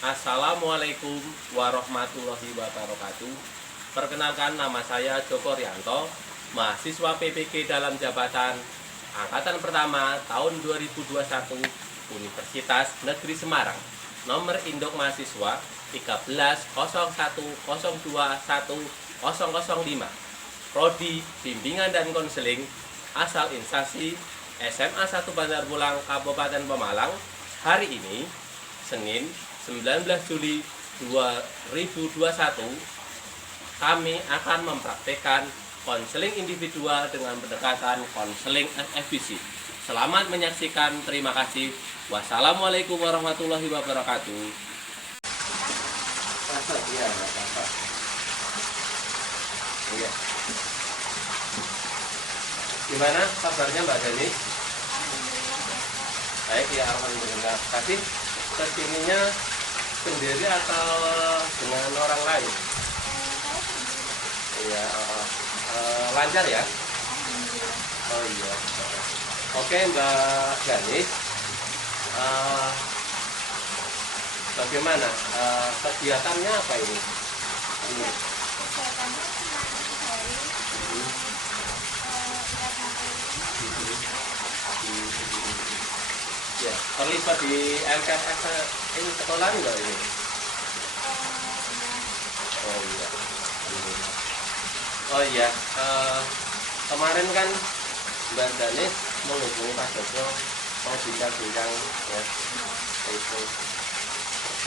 Assalamualaikum warahmatullahi wabarakatuh. Perkenalkan, nama saya Joko Rianto, mahasiswa PPG dalam jabatan Angkatan Pertama tahun 2021 Universitas Negeri Semarang. Nomor induk mahasiswa 1301021005. Prodi Bimbingan dan Konseling, asal instansi SMA 1 Bandar Mulang Kabupaten Pemalang. Hari ini Senin 19 Juli 2021 kami akan mempraktikkan konseling individual dengan pendekatan konseling FEBC. Selamat menyaksikan, terima kasih. Wassalamualaikum warahmatullahi wabarakatuh. Gimana kabarnya Mbak Dani? Baik ya, alhamdulillah. Tadi kesininya sendiri atau dengan orang lain? Iya, lancar ya? Oh iya. Oke Mbak Dani, bagaimana kegiatannya apa ini? Kegiatannya cuma hari Ya, terlibat di MKS ini sekolah enggak ini? Oh iya. Oh iya. Kemarin kan Mbak Danis menghubungi Pak Joko mau bincang-bincang ya. Itu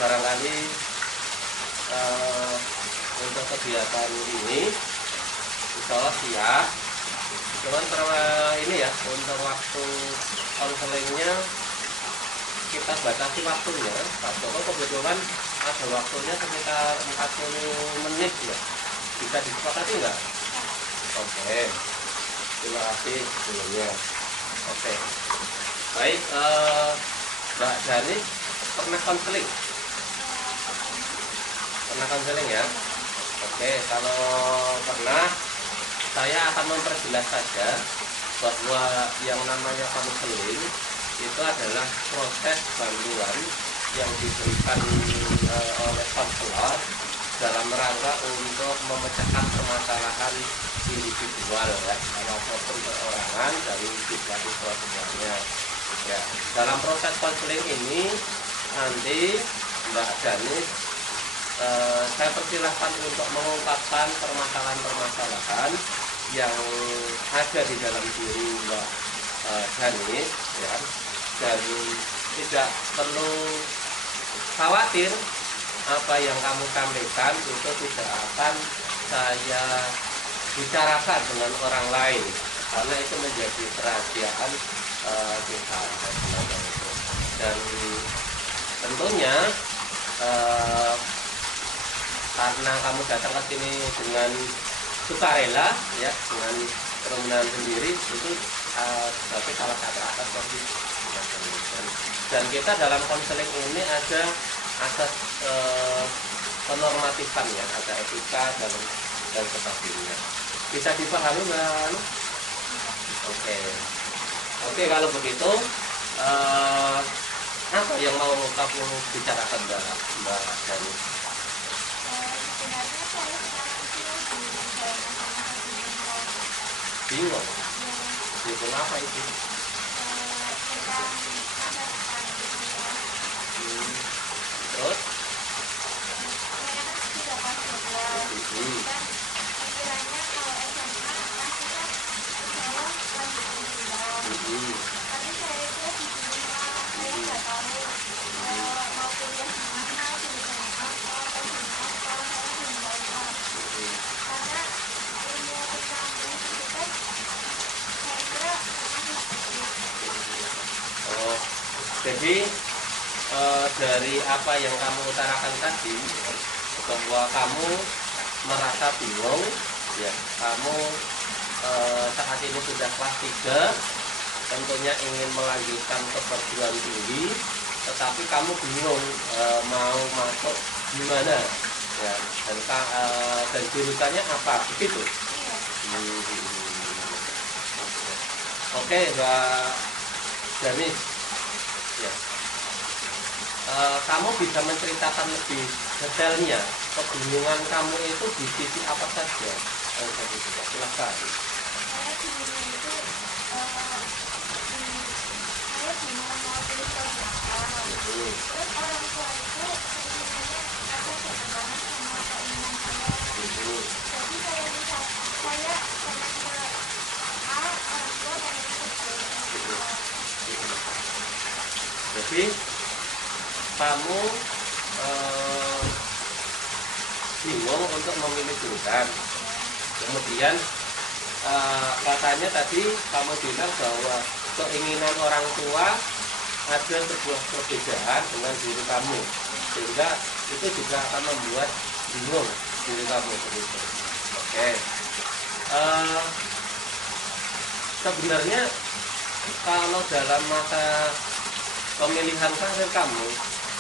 barangkali untuk kegiatan ini insya Allah siap. Cuman ini ya, untuk waktu konselingnya kita batasi waktunya. Pak Joko kebetulan ada waktunya sekitar 40 menit ya. Bisa disepakati nggak? Oke. Terima kasih sebelumnya. Oke. Baik, Mbak Dani pernah konseling? Pernah konseling ya? Oke, kalau pernah, saya akan memperjelas saja bahwa yang namanya konseling itu adalah proses bantuan yang diberikan oleh konselor dalam rangka untuk memecahkan permasalahan individual ya, maupun perorangan dari siswa-siswa semuanya. Ya, dalam proses konseling ini nanti Mbak Danis saya persilahkan untuk mengungkapkan permasalahan-permasalahan yang ada di dalam diri Mbak Danis ya, dan tidak perlu khawatir apa yang kamu sampaikan itu tidak akan saya bicarakan dengan orang lain karena itu menjadi kerahasiaan kita dan tentunya karena kamu datang ke sini dengan sukarela ya, dengan permohonan sendiri itu sebagai salah satu asas dan kita dalam konseling ini ada asas penormatifan ya, ada etika dan sebagainya. Bisa dipahami Mbak? Oke, kalau begitu apa yang mau kamu bicarakan Mbak Dani? sebenarnya saya sekarang itu dalam masa-masa Bingung? Bingung apa itu? tentang masa depan Terus? saya kan sudah kelas 12 dan pikirannya kalau SMA kan kita insya Allah lanjut kuliah. Tapi saya itu bingung, saya nggak tahu mau kuliah di mana, jurusan apa, saya belum tahu. Karena ilmu tentang universitas saya kira masih sedikit. Oh, jadi dari apa yang kamu utarakan tadi bahwa kamu merasa bingung ya, kamu saat ini sudah kelas 3, tentunya ingin melanjutkan ke perguruan tinggi, tetapi kamu bingung mau masuk di mana ya, dan jurusannya apa begitu? Oke Mbak Danis ya. kamu bisa menceritakan lebih detailnya kebingungan kamu itu di sisi apa saja? Silakan. Saya bingungnya itu saya bingung mau tulis lagu apa. Terus orang tua itu keinginannya ada bertentangan sama keinginan saya. Jadi saya bisa saya pengen ke A, orang tua pengen ke B. Jadi kamu bingung untuk memilih jurusan. Kemudian katanya tadi kamu bilang bahwa keinginan orang tua ada sebuah perbedaan dengan diri kamu, sehingga itu juga akan membuat bingung diri kamu begitu. Oke. Sebenarnya kalau dalam masa pemilihan karir kamu,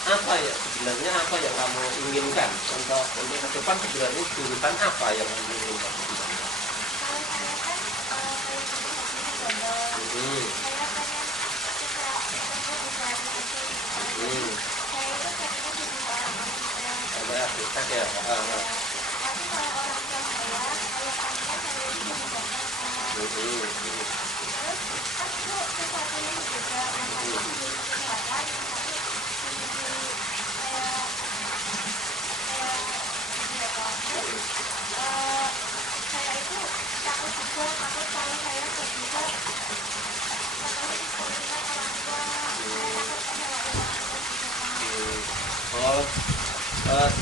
apa ya sebenarnya apa yang kamu inginkan untuk ke depan, sebenarnya jurusan apa yang kamu inginkan sebenarnya? Kalau saya kan saya itu hobinya gambar. Saya pengen suka ketemu desain aja. Saya itu pengennya jadi seorang arsitek. Ada arsitek ya. Tapi kalau orang tua saya pengennya saya itu jadi dokter. Terus kan itu sesuatu yang berbeda. Yang satu di dunia kesehatan, yang satu di kayak apa. Terus saya itu takut juga, takut kalau saya bisa memenuhi keinginan orang tua. Saya takut ada orang tua juga.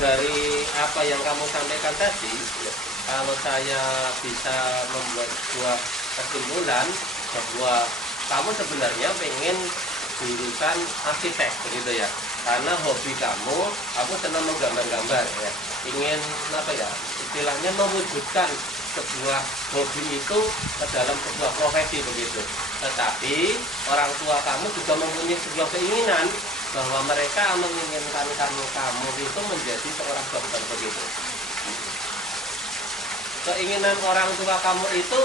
Dari apa yang kamu sampaikan tadi, kalau saya bisa membuat sebuah kesimpulan bahwa kamu sebenarnya pengen jurusan arsitek begitu ya, karena hobi kamu senang menggambar-gambar ya, ingin apa ya istilahnya mewujudkan sebuah hobi itu ke dalam sebuah profesi begitu. Tetapi orang tua kamu juga mempunyai sebuah keinginan bahwa mereka menginginkan kamu itu menjadi seorang dokter begitu. Keinginan orang tua kamu itu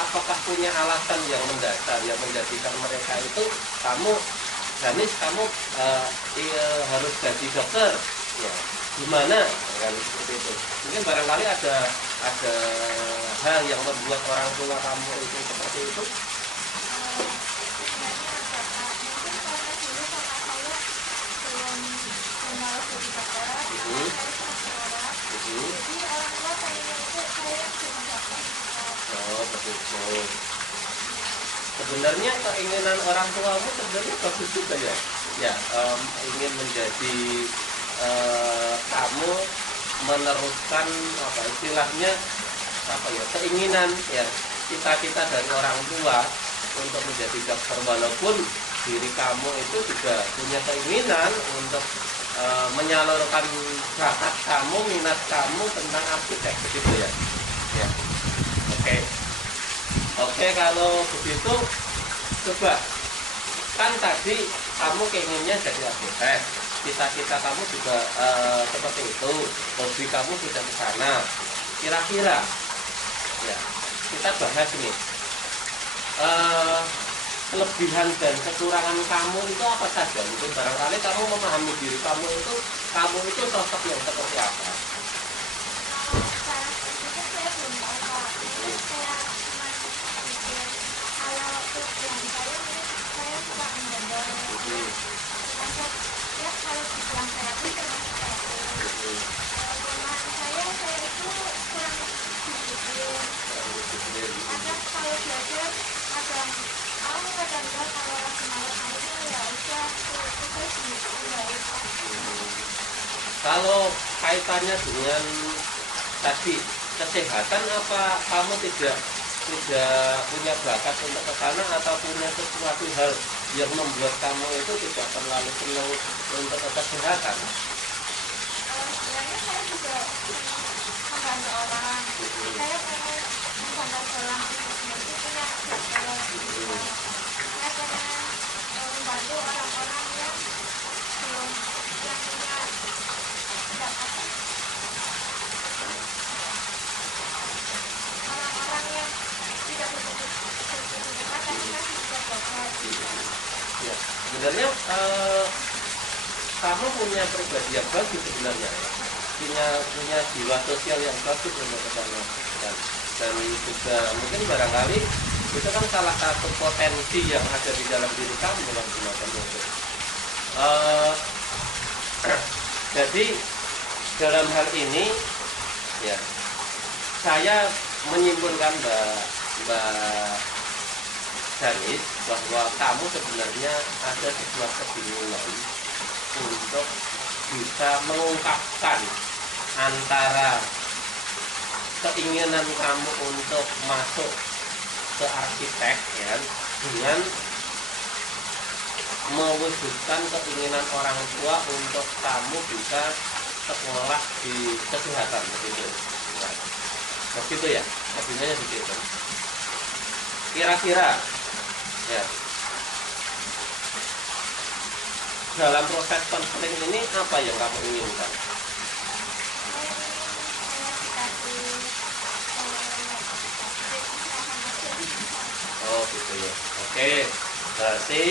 apakah punya alasan yang mendasar yang menjadikan mereka itu kamu Ganis kamu harus jadi dokter ya gimana kan seperti itu. Mungkin barangkali ada hal yang membuat orang tua kamu itu seperti itu. Oh begitu. Sebenarnya keinginan orang tuamu sebenarnya bagus juga ya. Ya ingin menjadi kamu meneruskan apa istilahnya apa ya keinginan ya cita-cita dari orang tua untuk menjadi dokter, walaupun diri kamu itu juga punya keinginan untuk menyalurkan bakat kamu, minat kamu tentang arsitek begitu ya. Ya. Oke, kalau begitu coba kan tadi kamu keinginnya jadi arsitek, cita-cita kamu juga seperti itu, hobi kamu sudah ke sana. Kira-kira ya kita bahas nih kelebihan dan kekurangan kamu itu apa saja. Mungkin barangkali kamu memahami diri kamu itu sosok yang seperti apa. Kalau kaitannya dengan tadi kesehatan, apa kamu tidak punya bakat untuk ke sana atau punya sesuatu hal yang membuat kamu itu tidak terlalu senang untuk kesehatan? Sebenarnya saya juga membantu orang. Saya pengen membantu orang itu punya dokter. Saya pengen membantu orang-orang yang belum yang punya orang-orang yang tidak berkebutuhan tapi masih bisa dokter. Ya, sebenarnya kamu punya pribadi yang bagus sebenarnya, punya jiwa sosial yang bagus untuk kesana. Dan juga mungkin barangkali itu kan salah satu potensi yang ada di dalam diri kamu dalam semacam itu. Jadi dalam hal ini ya saya menyimpulkan Mbak Danis bahwa kamu sebenarnya ada sebuah kebingungan untuk bisa mengungkapkan antara keinginan kamu untuk masuk ke arsitek ya dengan mewujudkan keinginan orang tua untuk kamu bisa sekolah di kesehatan begitu. Nah, begitu ya, kebingungannya begitu. Kira-kira ya dalam proses konseling ini apa yang kamu inginkan? Oh gitu ya. Oke, berarti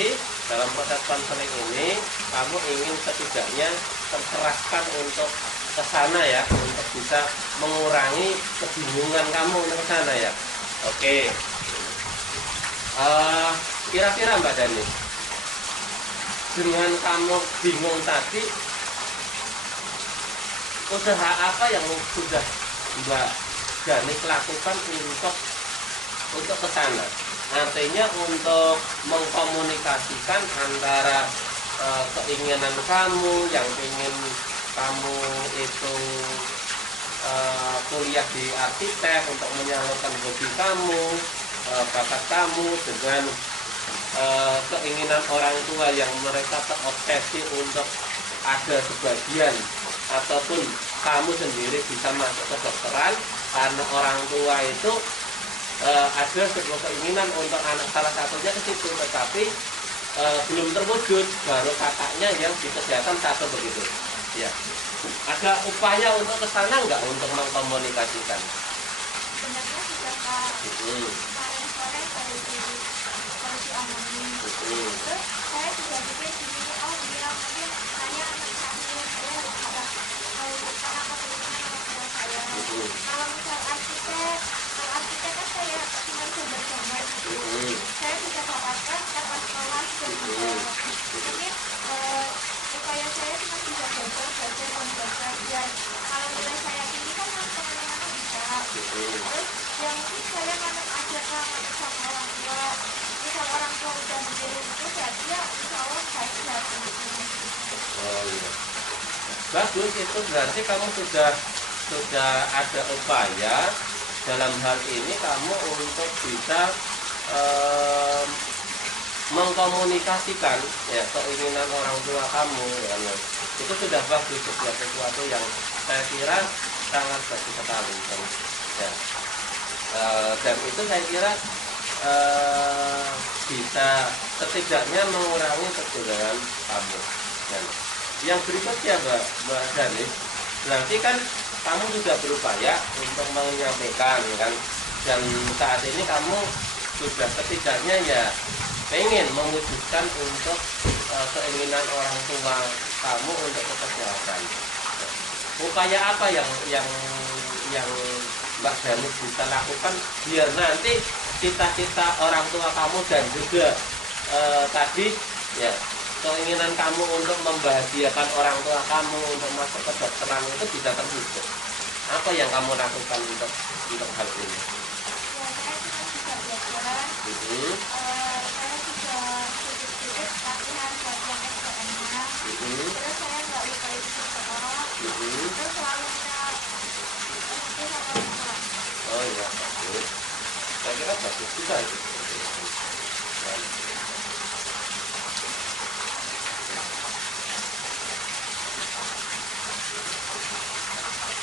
dalam proses konseling ini kamu ingin setidaknya tercerahkan untuk ke sana ya, untuk bisa mengurangi kebingungan kamu untuk ke sana ya. Oke. Kira-kira Mbak Dani, dengan kamu bingung tadi, usaha apa yang sudah Mbak Dani lakukan untuk ke sana? Artinya untuk mengkomunikasikan antara keinginan kamu yang ingin kamu itu kuliah di arsitek untuk menyalurkan hobi kamu, bakat kamu dengan keinginan orang tua yang mereka terobsesi untuk ada sebagian ataupun kamu sendiri bisa masuk ke kedokteran karena orang tua itu ada sebuah keinginan untuk anak salah satunya ke situ, tetapi belum terwujud, baru kakaknya yang di kesehatan satu begitu. Ya, ada upaya untuk ke sana nggak untuk mengkomunikasikan? Sebenarnya sudah Kak. Kemarin sore saya di polisi omongin. Terus saya juga pikir gini, oh iya mungkin saya anak kami saya harus bisa mewujudkan apa keinginan orang tua saya. Kalau misal arsitek kan saya cuma gambar-gambar gitu. Saya bisa dapatkan karena sekolah dan juga mungkin upaya saya cuma bisa belajar biar kalau nilai saya tinggi kan teman-teman bisa. Terus yang mungkin saya manut aja sama orang tua. Misal orang tua udah mikirin itu berarti ya insya Allah saya sudah punya. Oh iya. Bagus, itu berarti kamu sudah ada upaya dalam hal ini kamu untuk bisa mengkomunikasikan ya keinginan orang tua kamu ya. Itu sudah bagus, sesuatu yang saya kira sangat bagus sekali ya. Dan itu saya kira bisa setidaknya mengurangi kegagalan kamu. Dan yang berikutnya Mbak Danis, berarti kan kamu sudah berupaya untuk menyampaikan kan, dan saat ini kamu sudah setidaknya ya pengen mewujudkan untuk keinginan orang tua kamu untuk kesehatan. Upaya apa yang Mbak Danis bisa lakukan biar nanti cita-cita orang tua kamu dan juga tadi ya keinginan kamu untuk membahagiakan orang tua kamu untuk masuk ke kedokteran itu bisa terwujud? Apa yang kamu lakukan untuk hal ini? Ya saya cuma bisa belajar. Saya bisa sedikit latihan buat yang SPM-nya. Terus saya nggak lupa itu sekolah. Terus selalu minta rezeki sama orang tua. Oh iya, bagus. Saya kira bagus juga itu.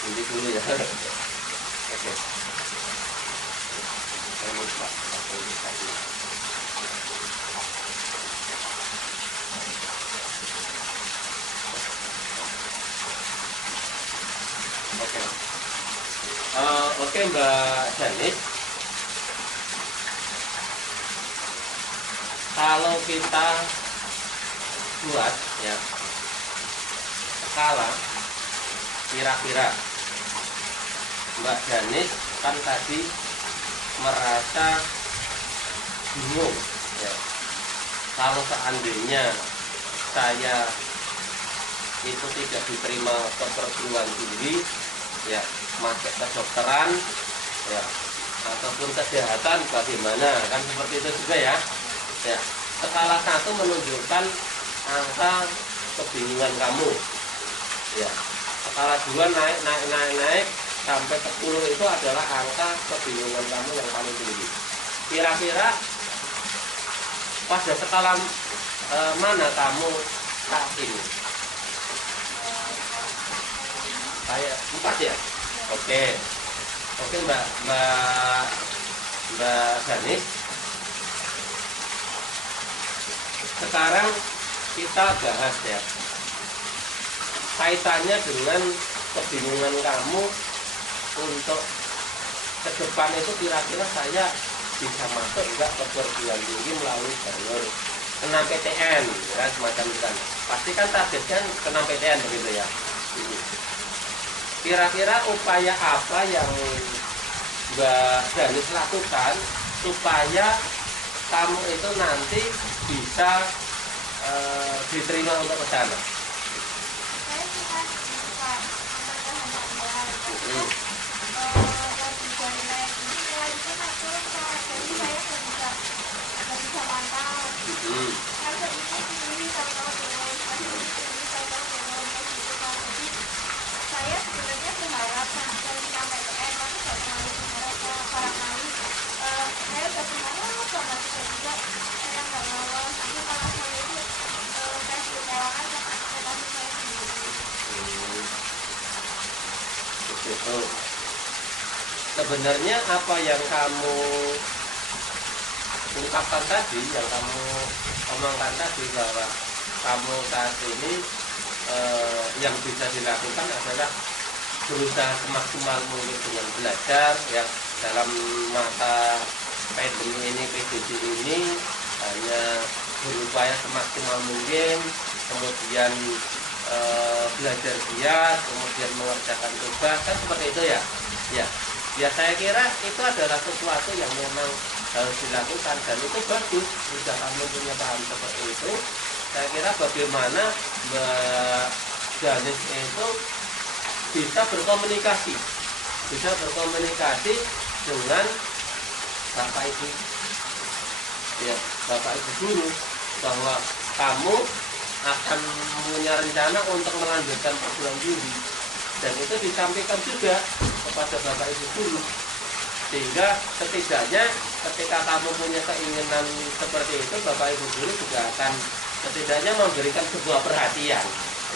Ini dulu ya. Oke. Saya lupa apa ini tadi. Oke. Oke Mbak Danis. Kalau kita buat ya skala kira-kira Mbak Janis kan tadi merasa bingung ya. Kalau seandainya saya itu tidak diterima ke perguruan tinggi ya, masuk ke kedokteran ya, ataupun kesehatan bagaimana, kan seperti itu juga ya. Ya, skala 1 menunjukkan angka kebingungan kamu. Ya, skala 2 naik sampai 10 itu adalah angka kebingungan kamu yang paling tinggi. Kira-kira pada skala mana kamu saat ini? Saya 4 ya. Oke Mbak Janis. Sekarang kita bahas ya, kaitannya dengan kebingungan kamu untuk ke depan itu, kira-kira saya bisa masuk enggak ke perguruan tinggi melalui jalur kena PTN ya, semacam itu kan. Pasti kan targetnya kena PTN begitu ya. Kira-kira upaya apa yang Mbak Janis lakukan supaya kamu itu nanti bisa diterima untuk ke sana? Saya cuma buka mempertahankan dan bisa nilai ini, nilai itu naik turun Kak. Jadi saya nggak bisa mantau. Masa ini tahu-tahu turun, masa ini tahu-tahu turun, kayak gitu Kak. Jadi saya sebenarnya berharap sampai PTN, tapi nggak terlalu berharap Kak. Barangkali saya udah berharap banget juga saya nggak lolos, nanti malah saya itu tes kecewakan sama ekspektasi saya sendiri. Begitu. Sebenarnya apa yang kamu ungkapkan tadi, yang kamu omongkan tadi, bahwa kamu saat ini yang bisa dilakukan adalah berusaha semaksimal mungkin dengan belajar ya, dalam mata pandemi ini, PJJ ini, hanya berupaya semaksimal mungkin, kemudian belajar giat, kemudian mengerjakan tugas, kan seperti itu ya. Ya saya kira itu adalah sesuatu yang memang harus dilakukan, dan itu bagus jika kamu punya paham seperti itu. Saya kira bagaimana Mbak Janis itu bisa berkomunikasi dengan Bapak Ibu ya, Bapak Ibu guru, bahwa kamu akan punya rencana untuk melanjutkan perguruan tinggi, dan itu disampaikan juga kepada Bapak Ibu guru, sehingga setidaknya ketika kamu punya keinginan seperti itu, Bapak Ibu guru juga akan setidaknya memberikan sebuah perhatian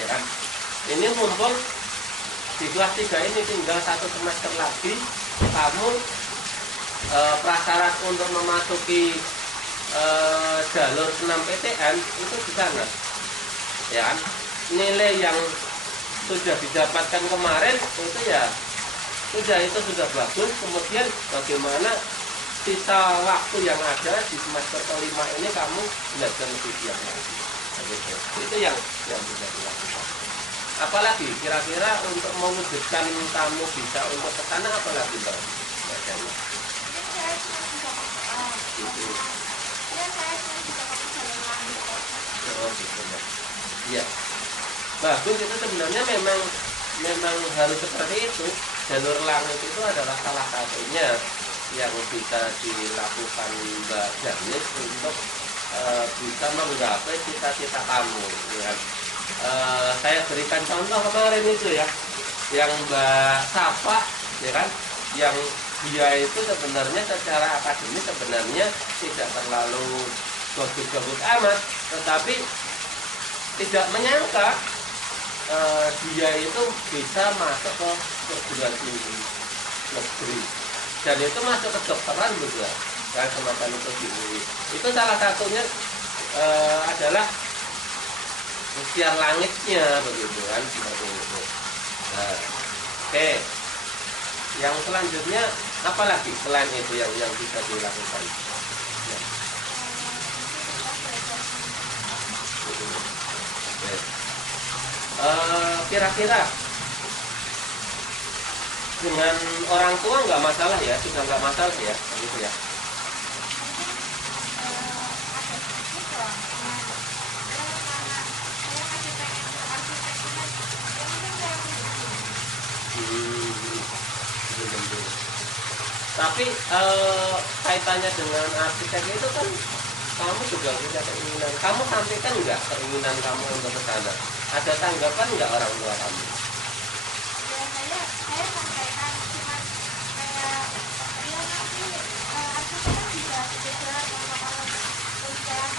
ya kan. Ini mumpung di kelas 3 ini tinggal 1 semester lagi, kamu prasyarat untuk memasuki jalur 6 PTN itu di sana ya kan. Nilai yang sudah didapatkan kemarin itu ya sudah bagus. Kemudian bagaimana sisa waktu yang ada di semester kelima ini kamu belajar lebih giat lagi. Itu yang bisa dilakukan. Apalagi kira-kira untuk mewujudkan kamu bisa untuk ke sana, apalagi Mbak Janis? Saya cuma bisa berdoa. Dan saya cuma bisa pakai jalur langit. Oh gitu ya. Iya. Bagus, itu sebenarnya memang harus seperti itu. Jalur langit itu adalah salah satunya yang bisa dilakukan Mbak Janis untuk bisa menggapai cita-cita kamu ya. Saya berikan contoh kemarin itu ya, yang Mbak Safa ya kan, yang dia itu sebenarnya secara akademis sebenarnya tidak terlalu bagus-bagus amat, tetapi tidak menyangka dia itu bisa masuk ke perguruan tinggi negeri, dan itu masuk ke kedokteran juga kan, semacam itu di UI. Itu salah satunya adalah ujian langitnya begitu kan, seperti itu. Nah, oke. Yang selanjutnya apa lagi selain itu yang bisa dilakukan? Ya. kira-kira dengan orang tua nggak masalah ya, sudah nggak masalah ya, gitu ya. Tapi kaitannya dengan arsitek itu kan kamu juga punya keinginan. Kamu sampaikan nggak keinginan kamu untuk ke sana? Ada tanggapan nggak orang tua kamu? Ya, saya sampaikan cuma kayak dia nanti arsitek kan bisa beda sama kuliah.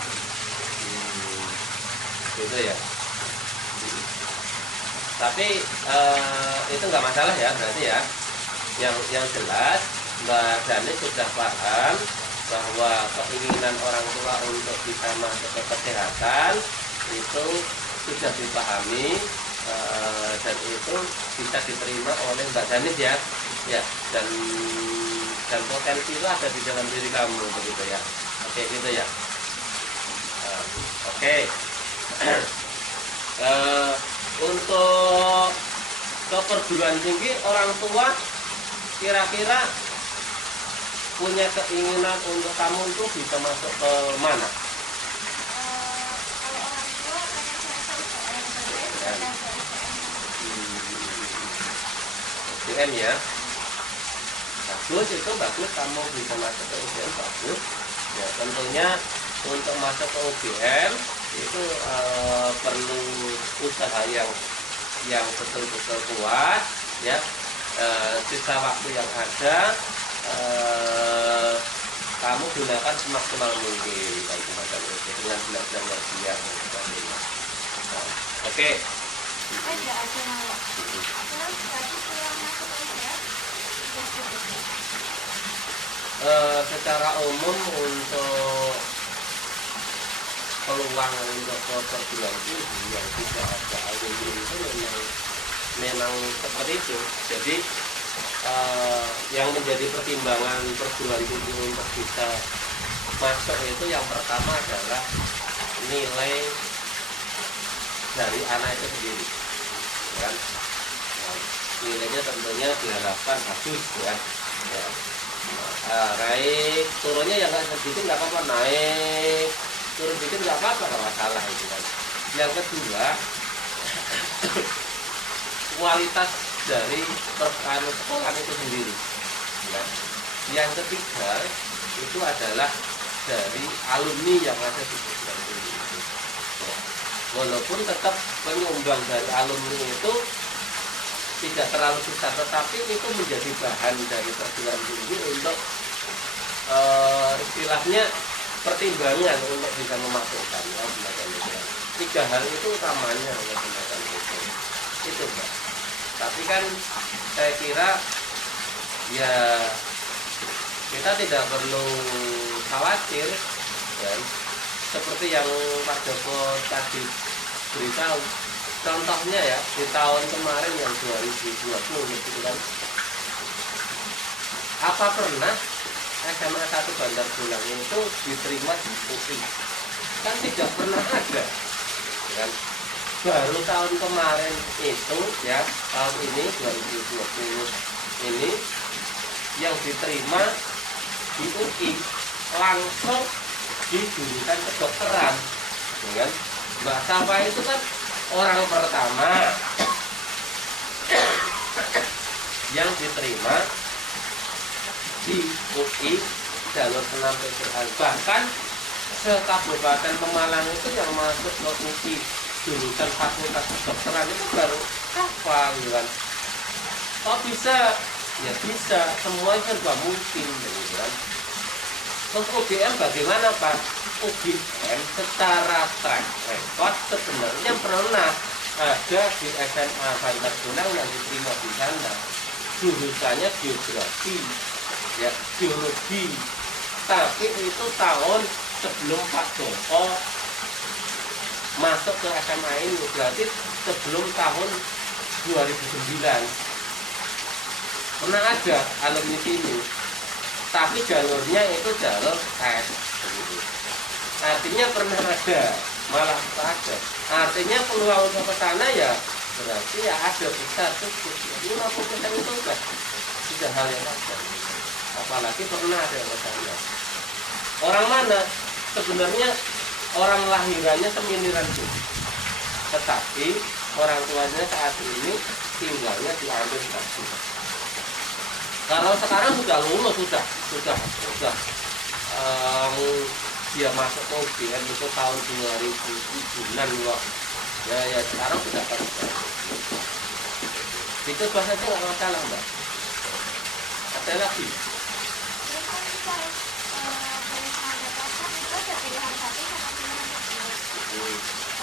Gitu ya. Tapi itu nggak masalah ya berarti ya. Yang jelas Mbak Dani sudah paham bahwa keinginan orang tua untuk bisa masuk ke kesehatan itu sudah dipahami dan itu bisa diterima oleh Mbak Dani ya, dan potensi itu ada di dalam diri kamu begitu ya. Oke gitu ya. Oke. Untuk ke perguruan tinggi orang tua kira-kira punya keinginan untuk kamu itu bisa masuk ke mana? Kalau orang tua pengen saya UGM dan UGM ya, bagus, itu bagus, kamu bisa masuk ke UGM bagus. Ya tentunya untuk masuk ke UGM itu perlu usaha yang betul-betul kuat ya. Sisa waktu yang ada kamu gunakan semaksimal mungkin kalau semacam itu dengan belajar yang giat dan sebagainya. Oke. aja mau. Terus tadi pulang masuk UGM secara umum untuk peluang untuk perguruan tinggi yang tidak ada alumni itu memang seperti itu. Jadi yang menjadi pertimbangan perguruan tinggi untuk bisa masuk itu yang pertama adalah nilai dari anak itu sendiri, kan? Nilainya tentunya diharapkan bagus ya. Naik turunnya yang nggak sedikit nggak apa-apa, naik turun dikit nggak apa-apa, nggak masalah itu kan. Yang kedua kualitas dari sekolah itu sendiri ya. Yang ketiga itu adalah dari alumni yang ada di perguruan tinggi itu ya. Walaupun tetap penyumbang dari alumni itu tidak terlalu besar, tetapi itu menjadi bahan dari perguruan tinggi untuk istilahnya pertimbangan untuk bisa memasukkan ya, semacam itu. 3 hal itu utamanya ya, semacam itu Mbak. Tapi kan saya kira ya kita tidak perlu khawatir ya. Seperti yang Pak Joko tadi beritahu, contohnya ya di tahun kemarin yang 2020 gitu kan, apa pernah SMA 1 Bandar Bulang itu diterima di UI? Kan tidak pernah ada kan? Baru tahun kemarin itu ya, tahun ini 2020 ini yang diterima di UI langsung di jurusan kedokteran ya kan? Mbak Safa itu kan orang pertama yang diterima di UI jalur penampilan. Bahkan se-Kabupaten Pemalang itu yang masuk ke UI jurusan fakultas kedokteran itu baru apa gitu kan. Oh bisa, ya bisa, semua itu serba mungkin gitu kan. Terus UGM bagaimana Pak? UGM secara track record sebenarnya pernah ada di SMA Bandar Bulang yang diterima di sana. Jurusannya geografi, ya geologi. Tapi itu tahun sebelum Pak Joko masuk ke SMA ini, berarti sebelum tahun 2009 pernah ada alumni sini, tapi jalurnya itu jalur tes begitu. Artinya pernah ada, malah ada. Artinya peluang untuk ke sana ya berarti ya ada besar cukup 50% itu sudah hal yang wajar. Apalagi pernah ada yang bertanya, orang mana sebenarnya orang lahirannya semiliran itu, tetapi orang tuanya saat ini tinggalnya di Amir Tadi. Kalau sekarang sudah lulus, sudah dia masuk ke UGM itu tahun 2007-an loh. Ya sekarang sudah kerja. Itu bahasa itu nggak masalah mbak. Ada lagi. Terus kan kalau boleh ada pasar itu ada pilihan satu sama pilihan kedua.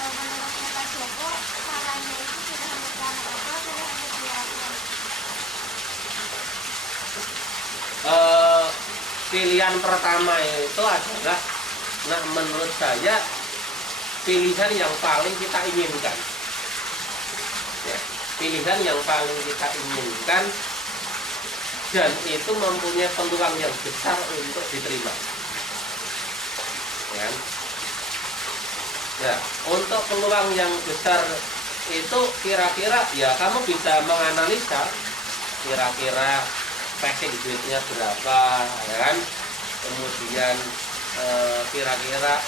Menurutnya Pak Joko, caranya itu pilihan pertama apa pilihan kedua? Pilihan pertama itu adalah, nah menurut saya pilihan yang paling kita inginkan. Ya, pilihan yang paling kita inginkan dan itu mempunyai peluang yang besar untuk diterima. Ya. Ya, untuk peluang yang besar itu kira-kira ya kamu bisa menganalisa kira-kira packing duitnya berapa, ya kan? Kemudian kira-kira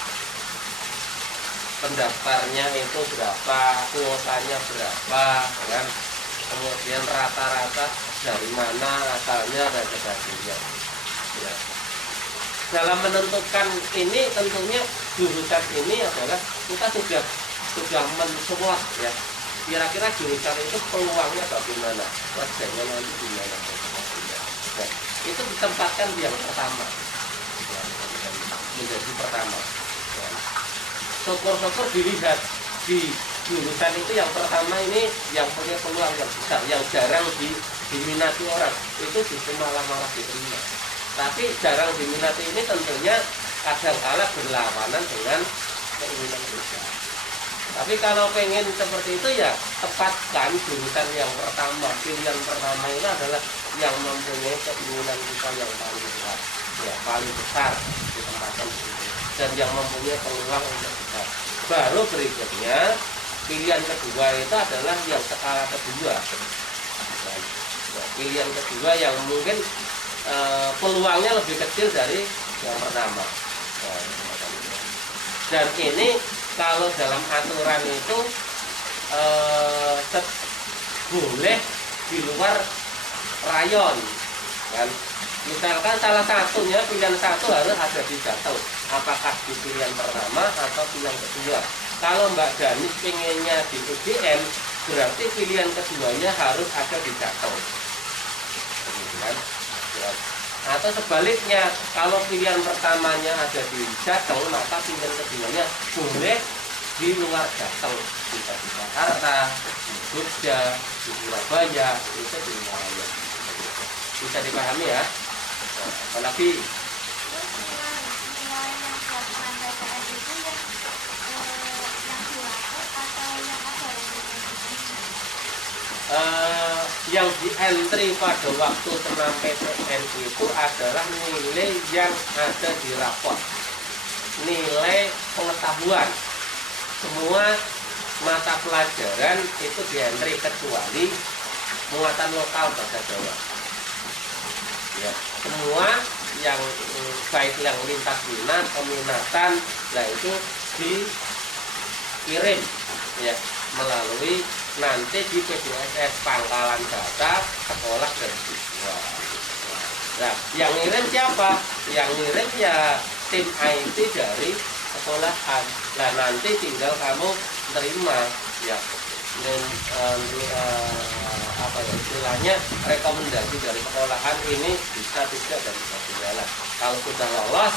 pendaftarnya itu berapa, kuotanya berapa, ya kan? Kemudian rata-rata dari mana asalnya dan sebagainya. Ya. Dalam menentukan ini tentunya jurusan ini adalah kita sudah mensuat ya. Kira-kira jurusan itu peluangnya bagaimana, wajahnya nanti gimana. Ya. Itu ditempatkan yang pertama, ya, menjadi pertama. Ya. Syukur-syukur dilihat di jurusan itu yang pertama ini yang punya peluang yang besar, yang jarang diminati orang, itu justru malah diterima. Tapi jarang diminati ini tentunya kadang-kala berlawanan dengan keinginan kita. Tapi kalau pengen seperti itu ya tepatkan jurusan yang pertama. Pilihan pertama itu adalah yang mempunyai keinginan kita yang paling besar, ya paling besar ditempatkan di situ, dan yang mempunyai peluang untuk kita. Baru berikutnya pilihan kedua itu adalah yang skala kedua. Nah, pilihan kedua yang mungkin peluangnya lebih kecil dari yang pertama. Dan ini kalau dalam aturan itu boleh di luar rayon, kan? Misalkan salah satunya pilihan satu harus ada di Jaksel, apakah di pilihan pertama atau pilihan kedua. Kalau Mbak Danis pengennya di UGM, berarti pilihan keduanya harus ada di Jaksel, kan? Ya. Atau sebaliknya, kalau pilihan pertamanya ada di Jaksel, maka pilihan keduanya boleh di luar Jaksel, bisa di Jakarta, di Jogja, di Surabaya, itu di wilayah. Bisa dipahami ya? Nah, apalagi Terus nilai yang buat PTN itu yang dilapor atau yang ada yang di entry pada waktu senam PTN itu adalah nilai yang ada di rapor, nilai pengetahuan. Semua mata pelajaran itu di entry kecuali muatan lokal bahasa Jawa. Ya, semua yang baik yang lintas minat, peminatan, nah itu dikirim ya melalui nanti di PDSS Pangkalan Data Sekolah dan Siswa. Nah, yang ngirim siapa? Yang ngirim ya tim IT dari sekolahan. Nah, nanti tinggal kamu terima ya. Dan apa ya istilahnya rekomendasi dari sekolahan ini bisa tidak dan bisa berjalan. Kalau sudah lolos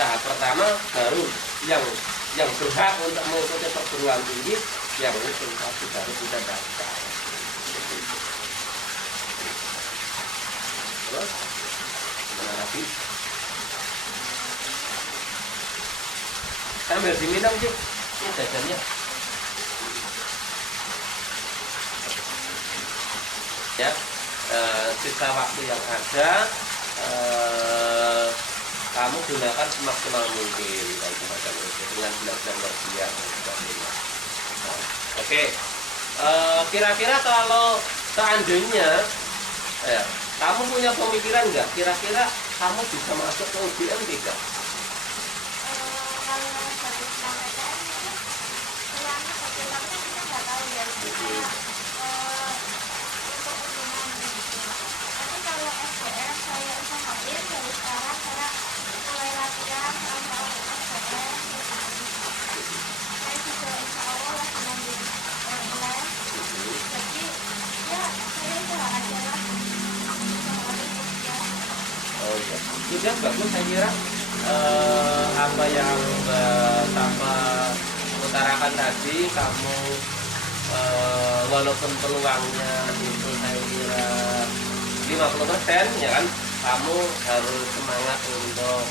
tahap pertama, baru yang berhak untuk mengikuti perguruan tinggi yang ini baru bisa daftar. Terus gimana lagi? Sambil diminum sih, ini jajannya. Ya, sisa waktu yang ada kamu gunakan semaksimal mungkin dengan belajar berdiam dan sebagainya. Oke, Kira-kira kalau seandainya ya, kamu punya pemikiran nggak? Kira-kira kamu bisa masuk ke UGM tidak? Kalau dari tentang PTN mungkin pulangnya ke pulangnya kita nggak tahu ya, itu kayak untuk hubungan gitu. Tapi kalau SBM saya usahain dari sekarang saya mulai latihan sama SBM gitu. Saya juga insya Allah lagi ngambil les, jadi ya saya usaha aja lah, usahain ya. Oh iya, sudah bagus saya kira. Apa yang Mbak Tama utarakan tadi, kamu walaupun peluangnya itu saya kira 50% ya kan, kamu harus semangat untuk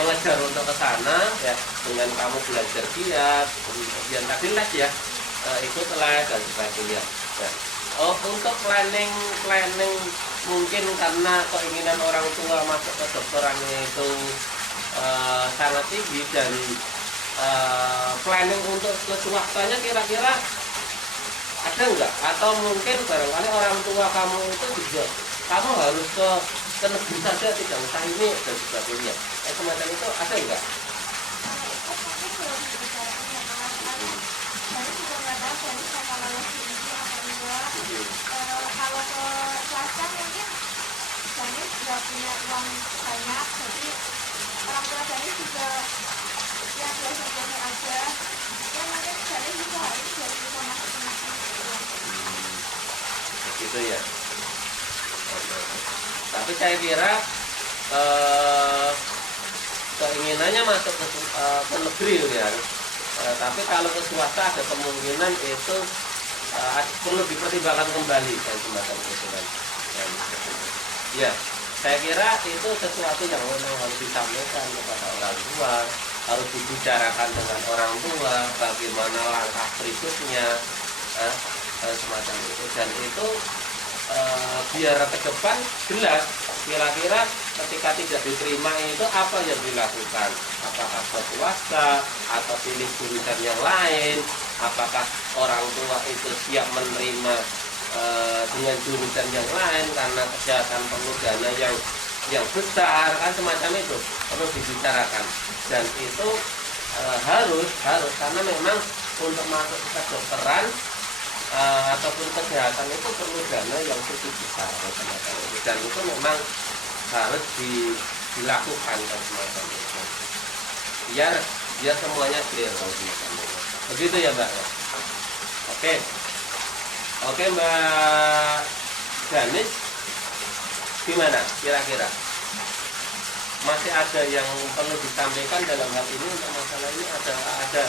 mengejar untuk ke sana ya, dengan kamu belajar giat, kemudian tadi les ya, ikut les dan sebagainya ya. Untuk planning mungkin karena keinginan orang tua masuk ke kedokteran itu sangat tinggi, dan planning untuk ke swastanya kira-kira ada enggak? Atau mungkin barangkali orang tua kamu itu juga kamu harus ke negeri saja, tidak usah ini dan sebagainya. Semacam itu ada enggak? Itu mungkin belum dibicarakan ya Mas, karena saya juga nggak tahu jadi sama lulus ini apa enggak. Kalau ke swasta mungkin Janis nggak punya uang banyak, jadi orang tua Janis juga yang biasa-biasa aja. Ya mungkin Janis bisa hari ini jadi bisa masuk ke negeri. Begitu ya. Tapi saya kira keinginannya masuk ke negeri ya. Tapi kalau ke swasta ada kemungkinan itu perlu dipertimbangkan kembali dan semacam itu kan. Ya, saya kira itu sesuatu yang memang harus disampaikan kepada orang tua, harus dibicarakan dengan orang tua, bagaimana langkah berikutnya, semacam itu. Dan itu biar ke depan jelas kira-kira ketika tidak diterima itu apa yang dilakukan, apakah ke swasta atau pilih jurusan yang lain, apakah orang tua itu siap menerima dengan jurusan yang lain karena kesehatan perlu dana yang besar, kan semacam itu perlu dibicarakan. Dan itu harus karena memang untuk masuk ke kedokteran ataupun kesehatan itu perlu dana yang cukup besar, dan itu memang harus dilakukan kan semacam itu, biar semuanya clear kalau semacam itu. Begitu ya Mbak. Oke Mbak Janis, gimana kira-kira? Masih ada yang perlu disampaikan dalam hal ini untuk masalah ini? Ada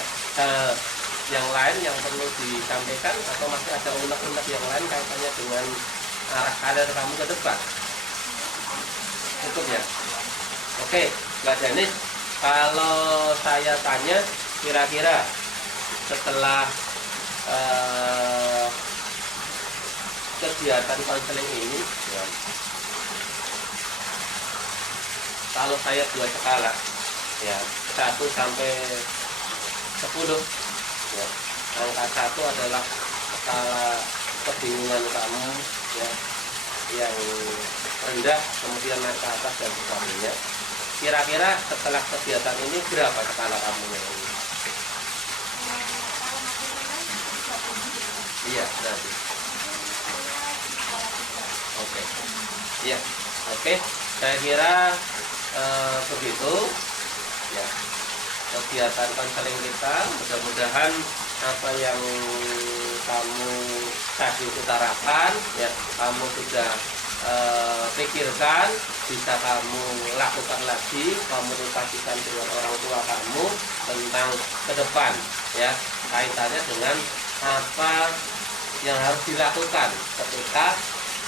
yang lain yang perlu disampaikan, atau masih ada unek-unek yang lain kaitannya dengan arah karir kamu ke depan? Cukup ya? Oke, Mbak Janis, kalau saya tanya kira-kira setelah kegiatan konseling ini ya, kalau saya buat skala ya 1 sampai 10 ya, angka 1 adalah skala kebingungan kamu ya, yang rendah, kemudian naik ke atas dan sebagainya. Kira-kira setelah kegiatan ini berapa skala kamu ini? Iya, nanti. Oke. Iya, oke. Saya kira begitu ya, kegiatan konseling kita. Mudah-mudahan apa yang kamu tadi utarakan ya, kamu sudah pikirkan, bisa kamu lakukan lagi, komunikasikan dengan orang tua kamu tentang ke depan ya, kaitannya dengan apa yang harus dilakukan ketika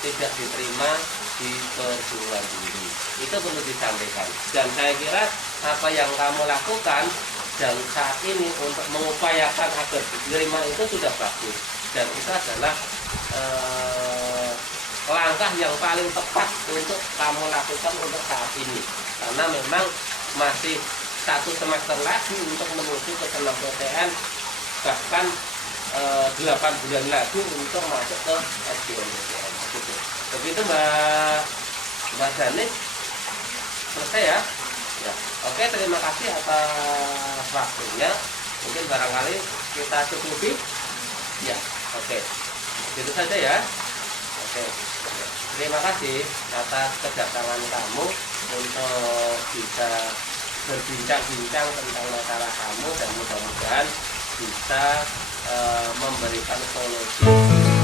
tidak diterima di perguruan tinggi. Itu perlu disampaikan. Dan saya kira apa yang kamu lakukan dan saat ini untuk mengupayakan agar diterima itu sudah bagus. Dan itu adalah langkah yang paling tepat untuk kamu lakukan untuk saat ini. Karena memang masih 1 semester lagi untuk menuju ke SNMPTN, bahkan 8 bulan lagi untuk masuk ke SBMPTN gitu. Begitu Mbak Janis, selesai ya? Ya. Oke, terima kasih atas waktunya. Mungkin barangkali kita cukupi. Ya, oke. Gitu saja ya. Oke. Terima kasih atas kedatangan kamu untuk bisa berbincang-bincang tentang masalah kamu dan mudah-mudahan bisa memberikan solusi